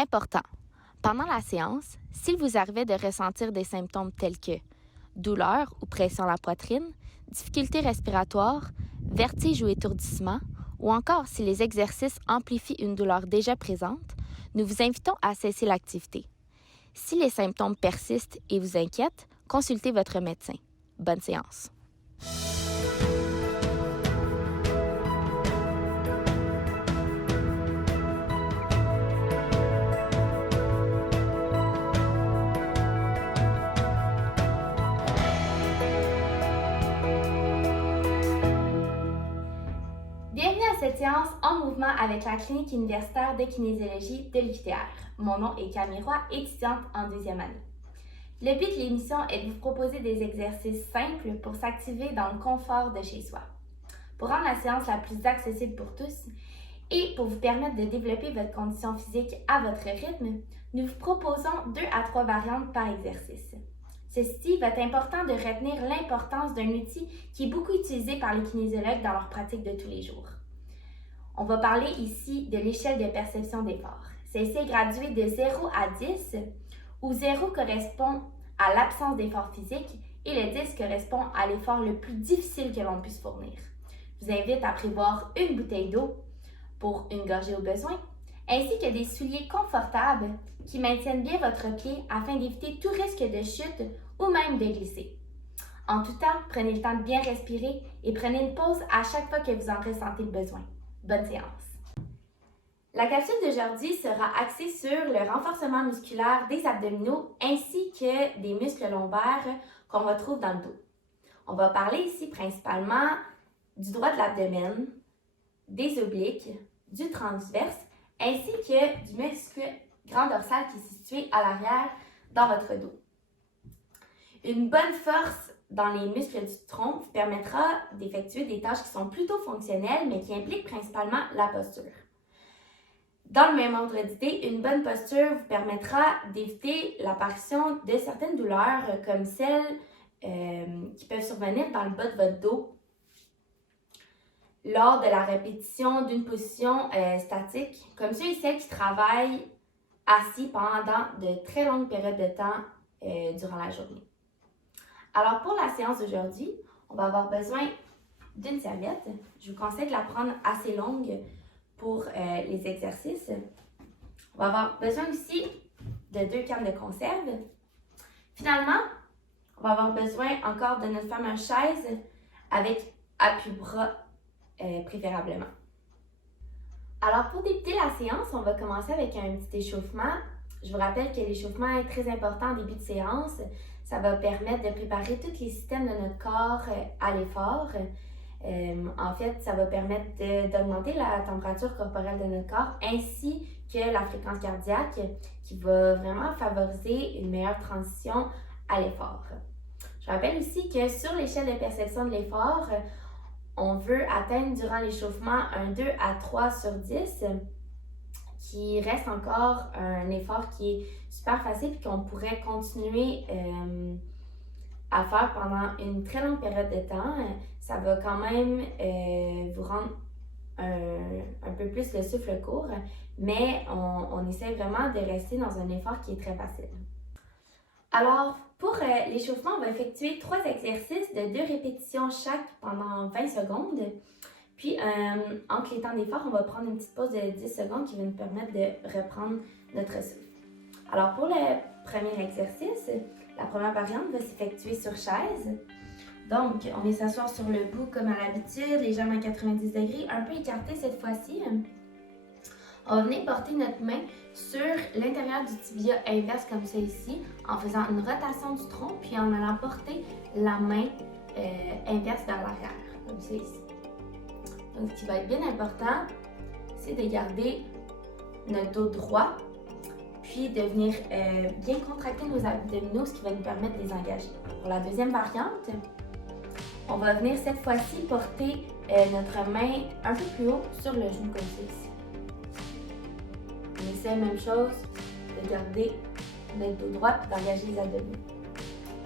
Important. Pendant la séance, s'il vous arrivait de ressentir des symptômes tels que douleur ou pression à la poitrine, difficultés respiratoires, vertige ou étourdissement, ou encore si les exercices amplifient une douleur déjà présente, nous vous invitons à cesser l'activité. Si les symptômes persistent et vous inquiètent, consultez votre médecin. Bonne séance. Bienvenue à cette séance en mouvement avec la clinique universitaire de kinésiologie de l'UQTR. Mon nom est Camille Roy, étudiante en deuxième année. Le but de l'émission est de vous proposer des exercices simples pour s'activer dans le confort de chez soi. Pour rendre la séance la plus accessible pour tous et pour vous permettre de développer votre condition physique à votre rythme, nous vous proposons 2 à 3 variantes par exercice. Ceci va être important de retenir l'importance d'un outil qui est beaucoup utilisé par les kinésiologues dans leur pratique de tous les jours. On va parler ici de l'échelle de perception d'effort. Celle-ci est graduée de 0 à 10, où 0 correspond à l'absence d'effort physique et le 10 correspond à l'effort le plus difficile que l'on puisse fournir. Je vous invite à prévoir une bouteille d'eau pour une gorgée au besoin, ainsi que des souliers confortables qui maintiennent bien votre pied afin d'éviter tout risque de chute ou même de glisser. En tout temps, prenez le temps de bien respirer et prenez une pause à chaque fois que vous en ressentez le besoin. Bonne séance! La capsule d'aujourd'hui sera axée sur le renforcement musculaire des abdominaux ainsi que des muscles lombaires qu'on retrouve dans le dos. On va parler ici principalement du droit de l'abdomen, des obliques, du transverse ainsi que du muscle grand dorsal qui est situé à l'arrière dans votre dos. Une bonne force dans les muscles du tronc vous permettra d'effectuer des tâches qui sont plutôt fonctionnelles mais qui impliquent principalement la posture. Dans le même ordre d'idée, une bonne posture vous permettra d'éviter l'apparition de certaines douleurs comme celles qui peuvent survenir dans le bas de votre dos lors de la répétition d'une position statique, comme ceux et celles qui travaillent assis pendant de très longues périodes de temps durant la journée. Alors pour la séance d'aujourd'hui, on va avoir besoin d'une serviette. Je vous conseille de la prendre assez longue pour les exercices. On va avoir besoin aussi de 2 cannes de conserve. Finalement, on va avoir besoin encore de notre fameuse chaise avec appui-bras préférablement. Alors pour débuter la séance, on va commencer avec un petit échauffement. Je vous rappelle que l'échauffement est très important en début de séance. Ça va permettre de préparer tous les systèmes de notre corps à l'effort. En fait, ça va permettre d'augmenter la température corporelle de notre corps ainsi que la fréquence cardiaque qui va vraiment favoriser une meilleure transition à l'effort. Je rappelle aussi que sur l'échelle de perception de l'effort, on veut atteindre durant l'échauffement un 2 à 3 sur 10 qui reste encore un effort qui est super facile et qu'on pourrait continuer à faire pendant une très longue période de temps. Ça va quand même vous rendre un peu plus le souffle court, mais on essaie vraiment de rester dans un effort qui est très facile. Alors, pour l'échauffement, on va effectuer 3 exercices de 2 répétitions chaque pendant 20 secondes. Puis, entre les temps d'effort, on va prendre une petite pause de 10 secondes qui va nous permettre de reprendre notre souffle. Alors, pour le premier exercice, la première variante va s'effectuer sur chaise. Donc, on vient s'asseoir sur le bout comme à l'habitude, les jambes à 90 degrés, un peu écartées cette fois-ci. On va venir porter notre main sur l'intérieur du tibia inverse comme ça ici, en faisant une rotation du tronc, puis en allant porter la main inverse vers l'arrière, comme ça ici. Donc, ce qui va être bien important, c'est de garder notre dos droit, puis de venir bien contracter nos abdominaux, ce qui va nous permettre de les engager. Pour la deuxième variante, on va venir cette fois-ci porter notre main un peu plus haut sur le genou comme ça ici. On essaie la même chose, de garder notre dos droit et d'engager les abdominaux.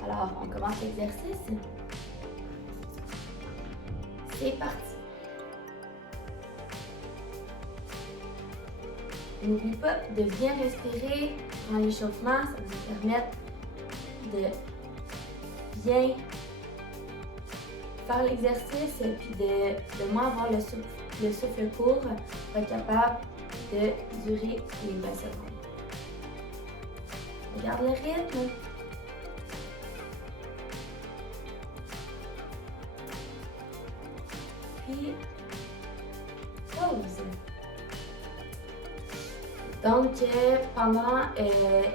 Alors, on commence l'exercice. C'est parti. N'oublie pas de bien respirer dans l'échauffement, ça va vous permettre de bien faire l'exercice puis de moins avoir le souffle court pour être capable de durer les 20 secondes. Regarde le rythme. Puis, pause. Donc, pendant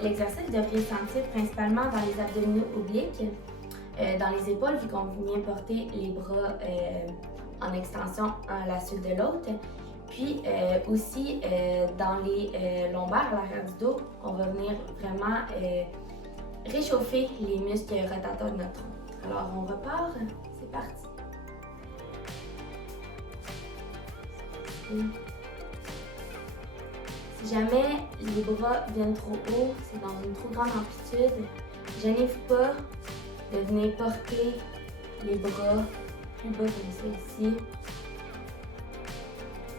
l'exercice, vous devriez sentir principalement dans les abdominaux obliques, dans les épaules, vu qu'on vient porter les bras en extension à la suite de l'autre. Puis aussi dans les lombaires, à l'arrière du dos, on va venir vraiment réchauffer les muscles rotateurs de notre tronc. Alors, on repart. C'est parti. Si jamais les bras viennent trop haut, c'est dans une trop grande amplitude, gênez-vous pas de venir porter les bras plus bas comme ça ici.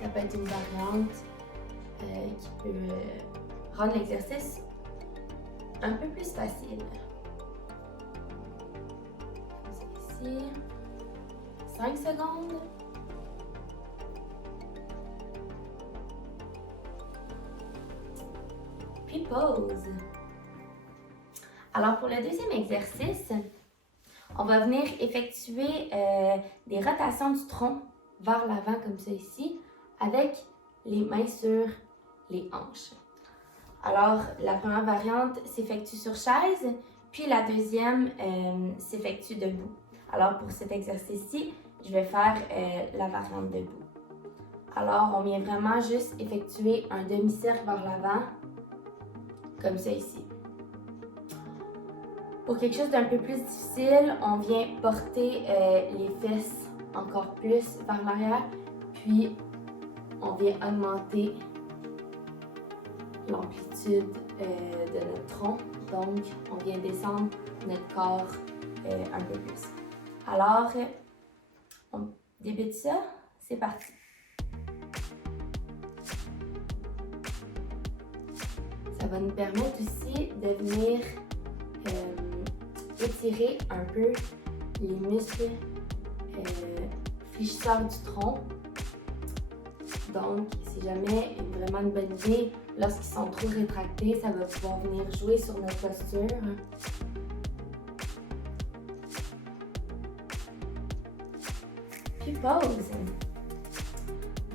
Ça peut être une variante qui peut rendre l'exercice un peu plus facile. Comme ça ici. 5 secondes. Puis pause. Alors pour le deuxième exercice, on va venir effectuer des rotations du tronc vers l'avant comme ça ici, avec les mains sur les hanches. Alors la première variante s'effectue sur chaise, puis la deuxième s'effectue debout. Alors pour cet exercice-ci, je vais faire la variante debout. Alors on vient vraiment juste effectuer un demi-cercle vers l'avant, comme ça ici. Pour quelque chose d'un peu plus difficile, on vient porter les fesses encore plus vers l'arrière, puis on vient augmenter l'amplitude de notre tronc. Donc, on vient descendre notre corps un peu plus. Alors, on débute ça. C'est parti. Ça va nous permettre aussi de venir étirer un peu les muscles fléchisseurs du tronc. Donc, c'est jamais vraiment une bonne idée, lorsqu'ils sont trop rétractés, ça va pouvoir venir jouer sur notre posture. Puis pause.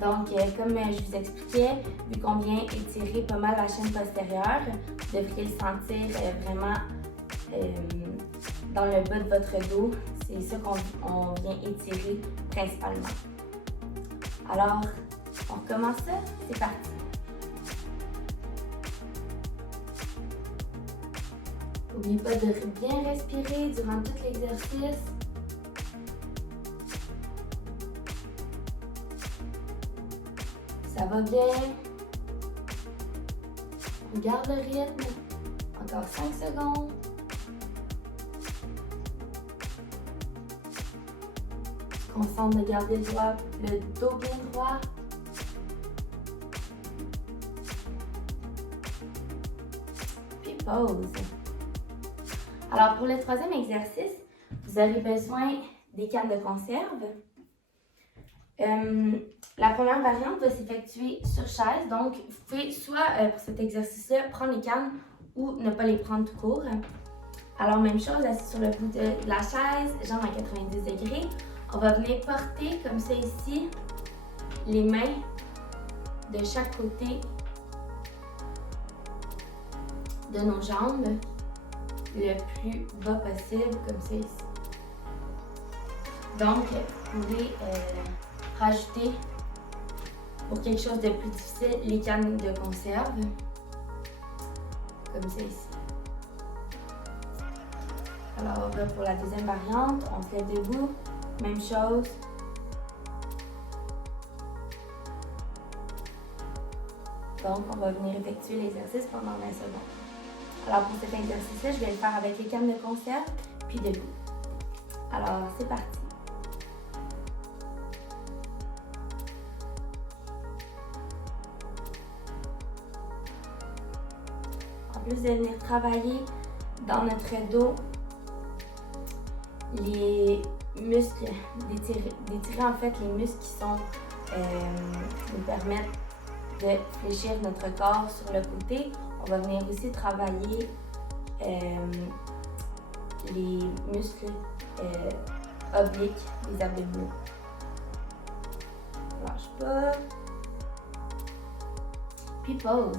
Donc, comme je vous expliquais, vu qu'on vient étirer pas mal la chaîne postérieure, vous devriez le sentir vraiment dans le bas de votre dos. C'est ça qu'on vient étirer principalement. Alors, on recommence ça, c'est parti. N'oubliez pas de bien respirer durant tout l'exercice. Ça va bien. On garde le rythme. Encore 5 secondes. On se concentre de garder le dos bien droit. Puis pause. Alors pour le troisième exercice, vous aurez besoin des cannes de conserve. La première variante va s'effectuer sur chaise, donc vous pouvez soit pour cet exercice-là prendre les cannes ou ne pas les prendre tout court. Alors même chose, assis sur le bout de la chaise, jambes à 90 degrés. On va venir porter comme ça ici les mains de chaque côté de nos jambes le plus bas possible, comme ça ici. Donc, vous pouvez rajouter, pour quelque chose de plus difficile, les cannes de conserve, comme ça ici. Alors, pour la deuxième variante, on se lève debout, même chose. Donc, on va venir effectuer l'exercice pendant 20 secondes. Alors, pour cet exercice-là, je vais le faire avec les cannes de conserve, puis debout. Alors, c'est parti. plus de venir travailler dans notre dos les muscles, d'étirer en fait les muscles qui nous permettent de fléchir notre corps sur le côté. On va venir aussi travailler les muscles obliques des abdominaux. Lâche pas. Puis pause.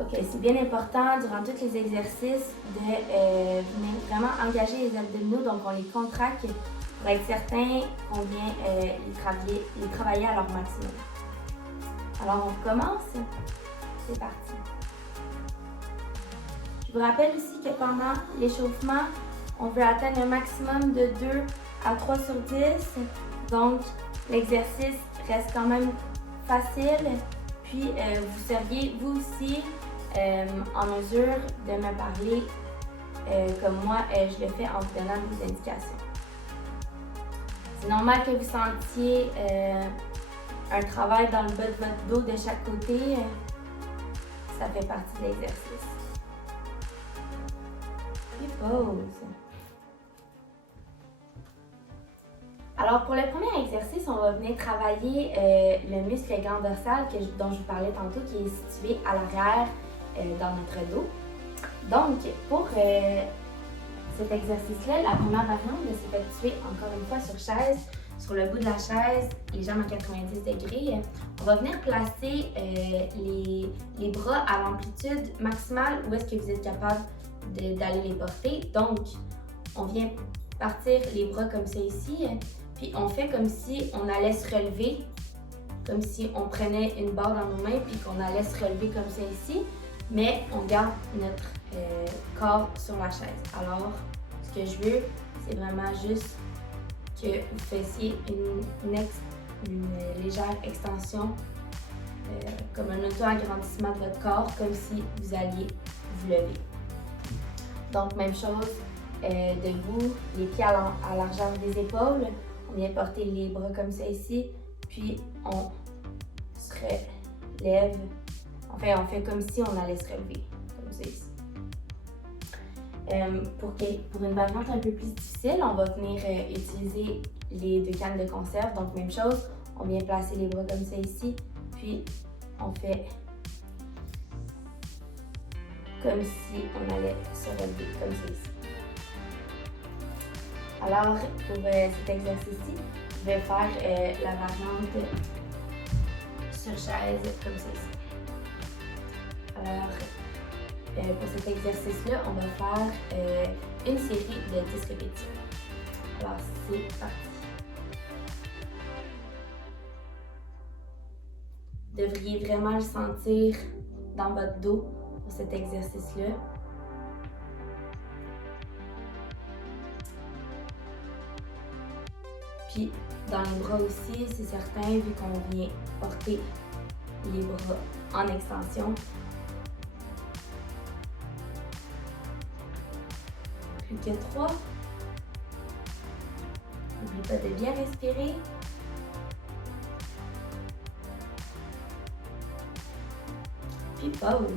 Ok, c'est bien important durant tous les exercices de venir vraiment engager les abdominaux, donc on les contracte pour être certain qu'on vient les travailler à leur maximum. Alors on commence, c'est parti. Je vous rappelle aussi que pendant l'échauffement, on veut atteindre un maximum de 2 à 3 sur 10, donc l'exercice reste quand même facile, puis vous seriez vous aussi en mesure de me parler comme moi je le fais en vous donnant des indications. C'est normal que vous sentiez un travail dans le bas de votre dos de chaque côté, ça fait partie de l'exercice. Puis pause. Alors pour le premier exercice, on va venir travailler le muscle grand dorsal dont je vous parlais tantôt, qui est situé à l'arrière dans notre dos. Donc pour cet exercice-là, la première variante de s'effectuer encore une fois sur chaise, sur le bout de la chaise, les jambes à 90 degrés. On va venir placer les bras à l'amplitude maximale où est-ce que vous êtes capable d'aller les porter. Donc, on vient partir les bras comme ça ici, puis on fait comme si on allait se relever, comme si on prenait une barre dans nos mains, puis qu'on allait se relever comme ça ici, mais on garde notre corps sur la chaise. Alors, ce que je veux, c'est vraiment juste que vous fassiez une légère extension, comme un auto-agrandissement de votre corps, comme si vous alliez vous lever. Donc, même chose, debout, les pieds à largeur des épaules. On vient porter les bras comme ça ici, puis on se relève. Enfin, on fait comme si on allait se relever, comme ça ici. Pour une variante un peu plus difficile, on va venir utiliser les 2 cannes de conserve. Donc, même chose, on vient placer les bras comme ça ici, puis on fait comme si on allait se relever, comme ça ici. Alors, pour cet exercice-ci, je vais faire la variante sur chaise, comme ça ici. Alors, pour cet exercice-là, on va faire une série de 10 répétitions. Alors, c'est parti. Vous devriez vraiment le sentir dans votre dos pour cet exercice-là. Puis, dans les bras aussi, c'est certain, vu qu'on vient porter les bras en extension. Plus que 3. N'oubliez pas de bien respirer. Puis pause.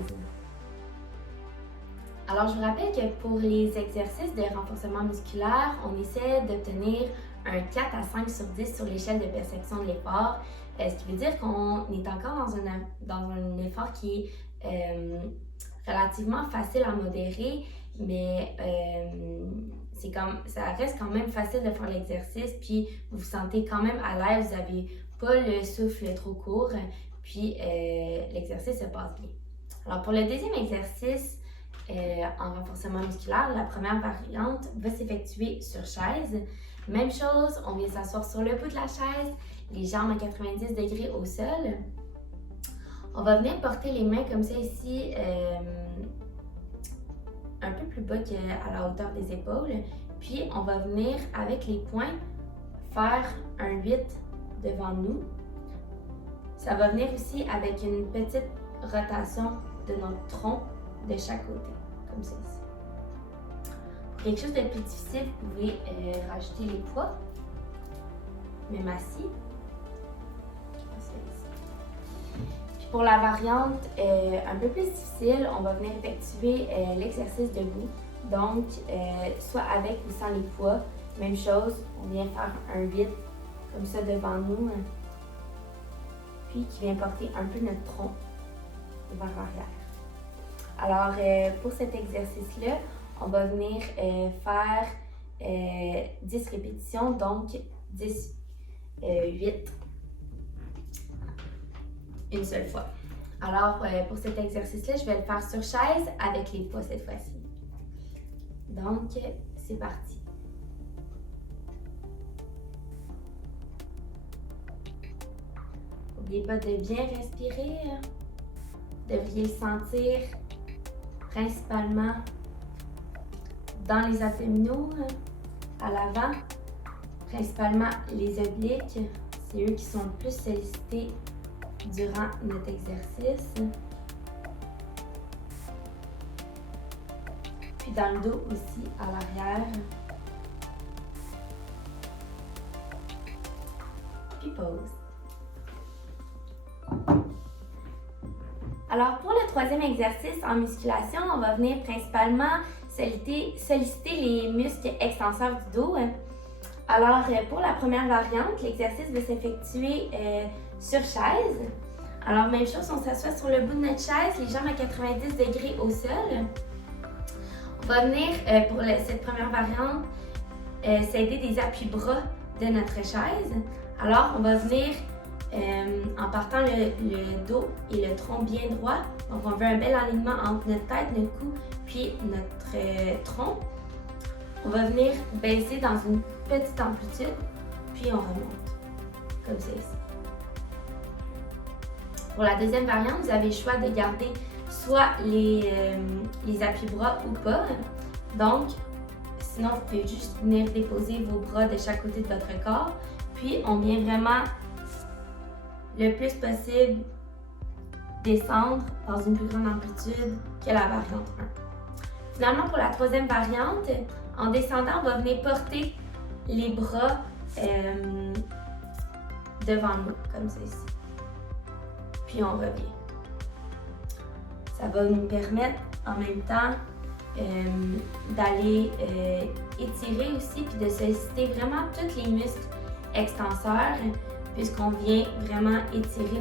Alors, je vous rappelle que pour les exercices de renforcement musculaire, on essaie d'obtenir un 4 à 5 sur 10 sur l'échelle de perception de l'effort. Ce qui veut dire qu'on est encore dans un effort qui est relativement facile à modérer, mais ça reste quand même facile de faire l'exercice, puis vous vous sentez quand même à l'aise, vous n'avez pas le souffle trop court, puis l'exercice se passe bien. Alors pour le deuxième exercice en renforcement musculaire, la première variante va s'effectuer sur chaise. Même chose, on vient s'asseoir sur le bout de la chaise, les jambes à 90 degrés au sol. On va venir porter les mains comme ça ici, un peu plus bas qu'à la hauteur des épaules. Puis on va venir avec les poings faire un 8 devant nous. Ça va venir aussi avec une petite rotation de notre tronc de chaque côté, comme ça ici. Pour quelque chose de plus difficile, vous pouvez rajouter les poids, même assis. pour la variante un peu plus difficile, on va venir effectuer l'exercice debout. Donc, soit avec ou sans les poids, même chose, on vient faire un 8 comme ça devant nous, puis qui vient porter un peu notre tronc vers l'arrière. Alors, pour cet exercice-là, on va venir faire 10 répétitions, donc 10, 8, une seule fois. Alors, pour cet exercice-là, je vais le faire sur chaise avec les poids cette fois-ci. Donc, c'est parti. N'oubliez pas de bien respirer. Vous devriez le sentir principalement dans les abdominaux, à l'avant, principalement les obliques. C'est eux qui sont le plus sollicités durant notre exercice. Puis dans le dos aussi, à l'arrière. Puis pause. Alors pour le troisième exercice en musculation, on va venir principalement solliciter les muscles extenseurs du dos. Alors pour la première variante, l'exercice va s'effectuer sur chaise. Alors même chose, on s'assoit sur le bout de notre chaise, les jambes à 90 degrés au sol. On va venir pour cette première variante s'aider des appuis-bras de notre chaise. Alors on va venir en partant le dos et le tronc bien droit. Donc on veut un bel alignement entre notre tête, notre cou, puis notre tronc. On va venir baisser dans une petite amplitude, puis on remonte, comme ça ici. Pour la deuxième variante, vous avez le choix de garder soit les appuis-bras ou pas. Donc, sinon, vous pouvez juste venir déposer vos bras de chaque côté de votre corps. Puis, on vient vraiment le plus possible descendre dans une plus grande amplitude que la variante 1. Finalement, pour la troisième variante, en descendant, on va venir porter les bras devant nous, comme ça ici. Puis on revient. Ça va nous permettre en même temps d'aller étirer aussi, puis de solliciter vraiment tous les muscles extenseurs, puisqu'on vient vraiment étirer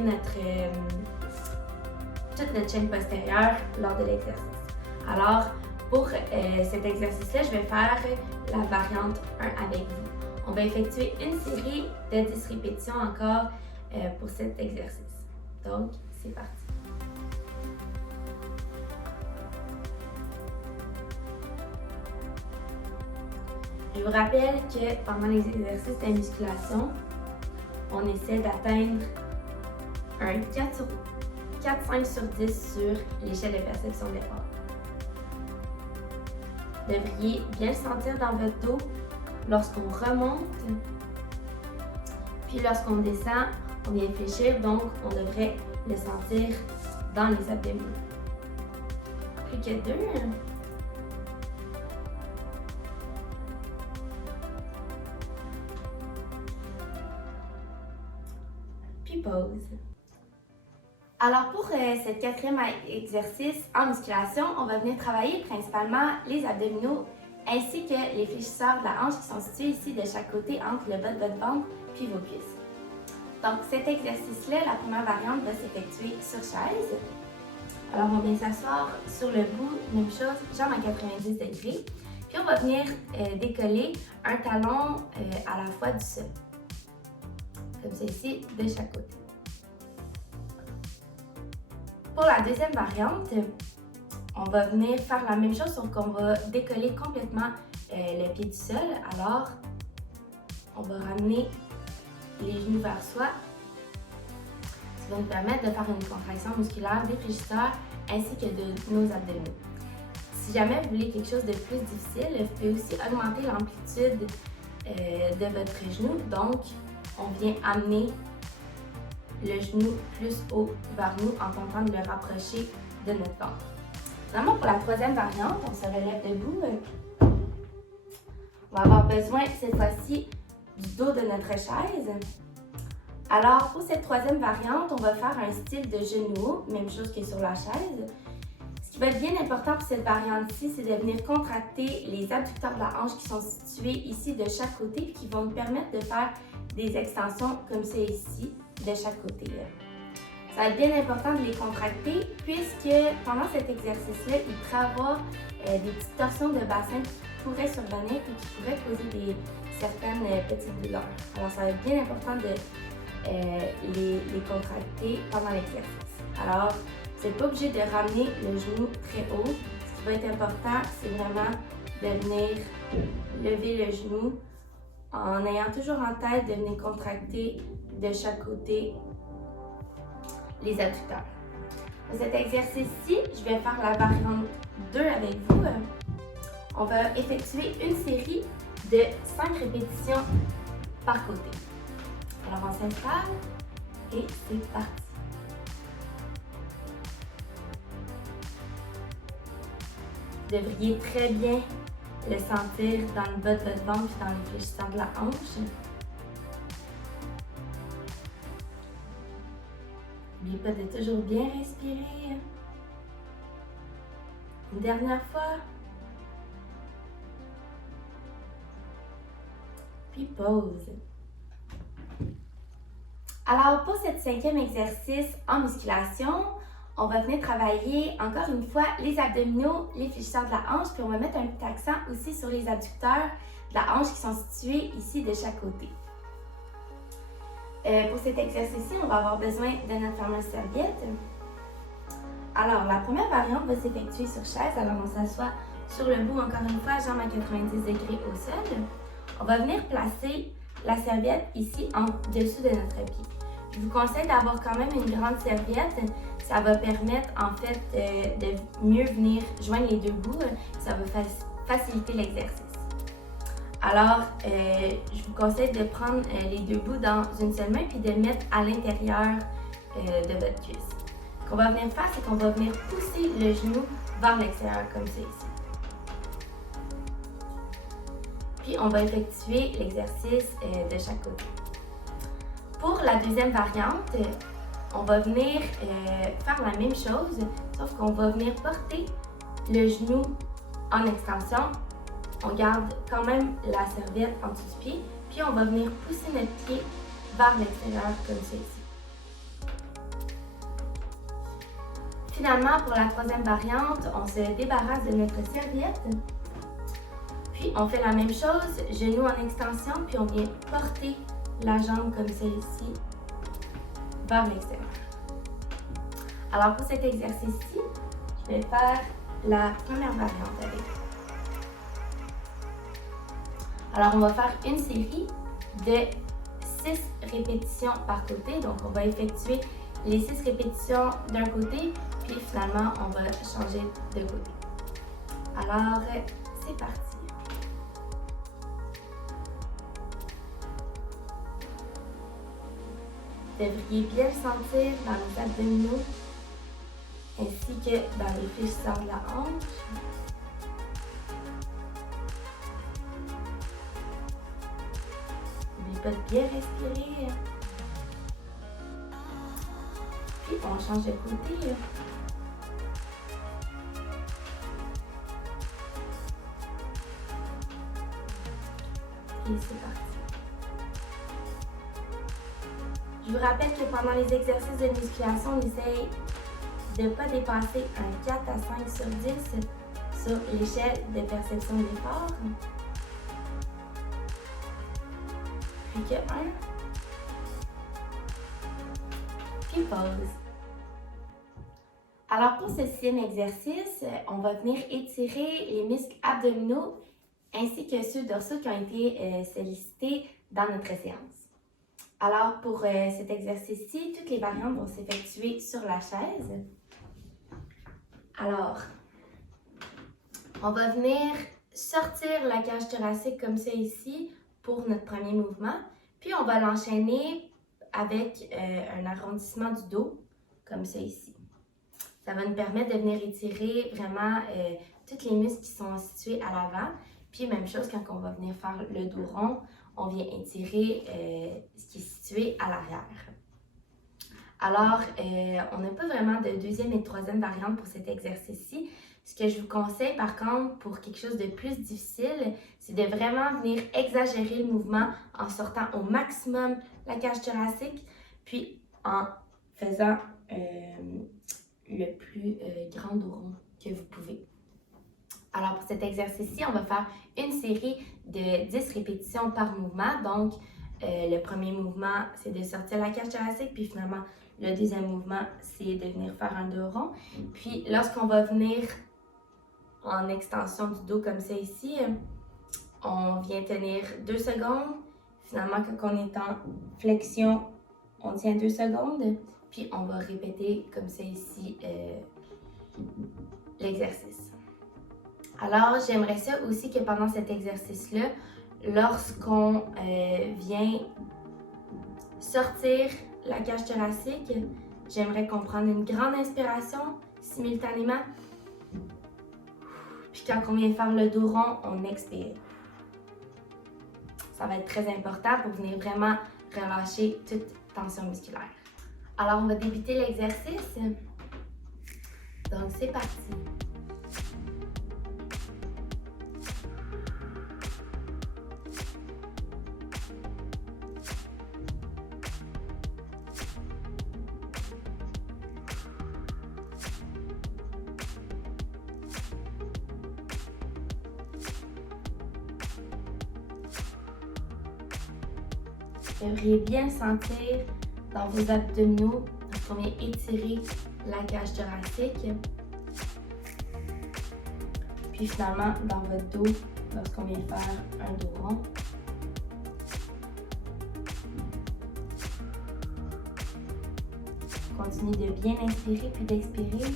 toute notre chaîne postérieure lors de l'exercice. Alors, pour cet exercice-là, je vais faire la variante 1 avec vous. On va effectuer une série de 10 répétitions encore pour cet exercice. Donc, c'est parti. Je vous rappelle que pendant les exercices de musculation, on essaie d'atteindre un 4-5 sur 10 sur l'échelle de perception de l'effort. Vous devriez bien le sentir dans votre dos lorsqu'on remonte, puis lorsqu'on descend, on vient fléchir, donc on devrait le sentir dans les abdominaux. Plus que 2. Puis pause. Alors pour ce quatrième exercice en musculation, on va venir travailler principalement les abdominaux ainsi que les fléchisseurs de la hanche qui sont situés ici de chaque côté entre le bas de votre ventre puis vos cuisses. Donc cet exercice-là, la première variante va s'effectuer sur chaise. Alors on vient s'asseoir sur le bout, même chose, jambes à 90 degrés. Puis on va venir décoller un talon à la fois du sol. Comme ceci, de chaque côté. Pour la deuxième variante, on va venir faire la même chose, sauf qu'on va décoller complètement le pied du sol. Alors, on va ramener les genoux vers soi, ce qui va nous permettre de faire une contraction musculaire des fléchisseurs ainsi que de nos abdominaux. Si jamais vous voulez quelque chose de plus difficile, vous pouvez aussi augmenter l'amplitude de votre genou. Donc, on vient amener le genou plus haut vers nous en tentant de le rapprocher de notre ventre. Finalement, pour la troisième variante, on se relève debout. On va avoir besoin cette fois-ci du dos de notre chaise. Alors, pour cette troisième variante, on va faire un style de genou, même chose que sur la chaise. Ce qui va être bien important pour cette variante-ci, c'est de venir contracter les abducteurs de la hanche qui sont situés ici de chaque côté et qui vont nous permettre de faire des extensions comme c'est ici, de chaque côté. Ça va être bien important de les contracter puisque pendant cet exercice-là, il pourrait y avoir des petites torsions de bassin qui pourraient survenir et qui pourraient causer certaines petites douleurs. Alors, ça va être bien important de les contracter pendant l'exercice. Alors, vous n'êtes pas obligé de ramener le genou très haut. Ce qui va être important, c'est vraiment de venir lever le genou en ayant toujours en tête de venir contracter de chaque côté les abducteurs. Pour cet exercice-ci, je vais faire la variante 2 avec vous. On va effectuer une série de 5 répétitions par côté. Alors, on s'installe et c'est parti. Vous devriez très bien le sentir dans le bas de votre ventre et dans les fléchisseurs de la hanche. N'oubliez pas de toujours bien respirer. Une dernière fois. Puis pause. Alors, pour cette 5e exercice en musculation, on va venir travailler encore une fois les abdominaux, les fléchisseurs de la hanche, puis on va mettre un petit accent aussi sur les adducteurs de la hanche qui sont situés ici de chaque côté. Pour cet exercice-ci, on va avoir besoin de notre fameuse serviette. Alors, la première variante va s'effectuer sur chaise. Alors, on s'assoit sur le bout, encore une fois, jambes à 90 degrés au sol. On va venir placer la serviette ici en dessous de notre pied. Je vous conseille d'avoir quand même une grande serviette. Ça va permettre en fait de mieux venir joindre les deux bouts. Ça va faciliter l'exercice. Alors, je vous conseille de prendre les deux bouts dans une seule main puis de mettre à l'intérieur de votre cuisse. Ce qu'on va venir faire, c'est qu'on va venir pousser le genou vers l'extérieur comme ça ici. Puis, on va effectuer l'exercice de chaque côté. Pour la deuxième variante, on va venir faire la même chose, sauf qu'on va venir porter le genou en extension. On garde quand même la serviette en dessous du pied, puis on va venir pousser notre pied vers l'extérieur comme ça ici. Finalement, pour la troisième variante, on se débarrasse de notre serviette. Puis on fait la même chose, genou en extension, puis on vient porter la jambe comme ça ici vers l'extérieur. Alors pour cet exercice-ci, je vais faire la première variante avec. Alors on va faire une série de 6 répétitions par côté. Donc on va effectuer les 6 répétitions d'un côté, puis finalement on va changer de côté. Alors c'est parti. Vous devriez bien le sentir dans les abdominaux ainsi que dans les fléchisseurs de la hanche. N'oubliez pas de bien respirer. Puis on change de côté. Et c'est parti. Je vous rappelle que pendant les exercices de musculation, on essaye de ne pas dépasser un 4 à 5 sur 10 sur l'échelle de perception d'effort. Puis que 1. Puis pause. Alors pour ce 6e exercice, on va venir étirer les muscles abdominaux ainsi que ceux dorsaux qui ont été sollicités dans notre séance. Alors, pour cet exercice-ci, toutes les variantes vont s'effectuer sur la chaise. Alors, on va venir sortir la cage thoracique comme ça ici pour notre premier mouvement. Puis, on va l'enchaîner avec un arrondissement du dos comme ça ici. Ça va nous permettre de venir étirer vraiment tous les muscles qui sont situés à l'avant. Puis, même chose quand on va venir faire le dos rond, on vient étirer ce qui est situé à l'arrière. Alors, on n'a pas vraiment de deuxième et de troisième variante pour cet exercice-ci. Ce que je vous conseille, par contre, pour quelque chose de plus difficile, c'est de vraiment venir exagérer le mouvement en sortant au maximum la cage thoracique, puis en faisant le plus grand dos rond que vous pouvez. Alors, pour cet exercice-ci, on va faire une série de 10 répétitions par mouvement. Donc, le premier mouvement, c'est de sortir la cage thoracique, puis finalement, le deuxième mouvement, c'est de venir faire un dos rond. Puis, lorsqu'on va venir en extension du dos comme ça ici, on vient tenir 2 secondes. Finalement, quand on est en flexion, on tient 2 secondes. Puis, on va répéter comme ça ici l'exercice. Alors, j'aimerais ça aussi que pendant cet exercice-là, lorsqu'on vient sortir la cage thoracique, j'aimerais qu'on prenne une grande inspiration simultanément. Puis quand on vient faire le dos rond, on expire. Ça va être très important pour venir vraiment relâcher toute tension musculaire. Alors, on va débuter l'exercice. Donc, c'est parti. Vous devriez bien sentir dans vos abdominaux lorsqu'on vient étirer la cage thoracique. Puis finalement, dans votre dos, lorsqu'on vient faire un dos rond. Continuez de bien inspirer puis d'expirer.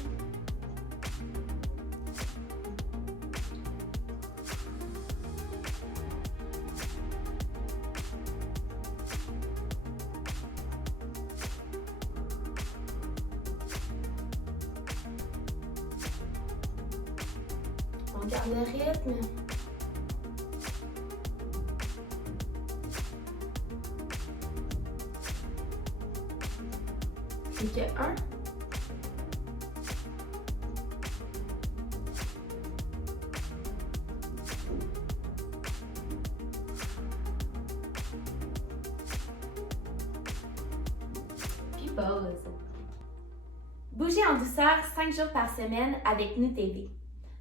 On garde le rythme. Plus que 1. Puis pause. Bougez en douceur 5 jours par semaine avec nous TV.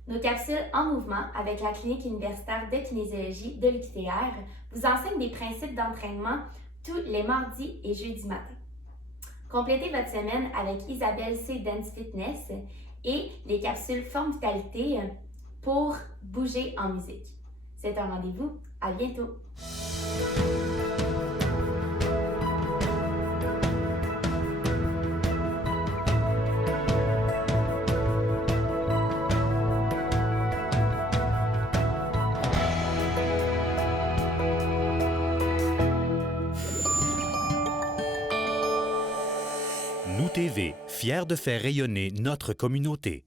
Nos capsules en mouvement avec la clinique universitaire de kinésiologie de l'UQTR vous enseignent des principes d'entraînement tous les mardis et jeudis matin. Complétez votre semaine avec Isabelle C. Dance Fitness et les capsules Forme Vitalité pour bouger en musique. C'est un rendez-vous. À bientôt! Nous TV, fiers de faire rayonner notre communauté.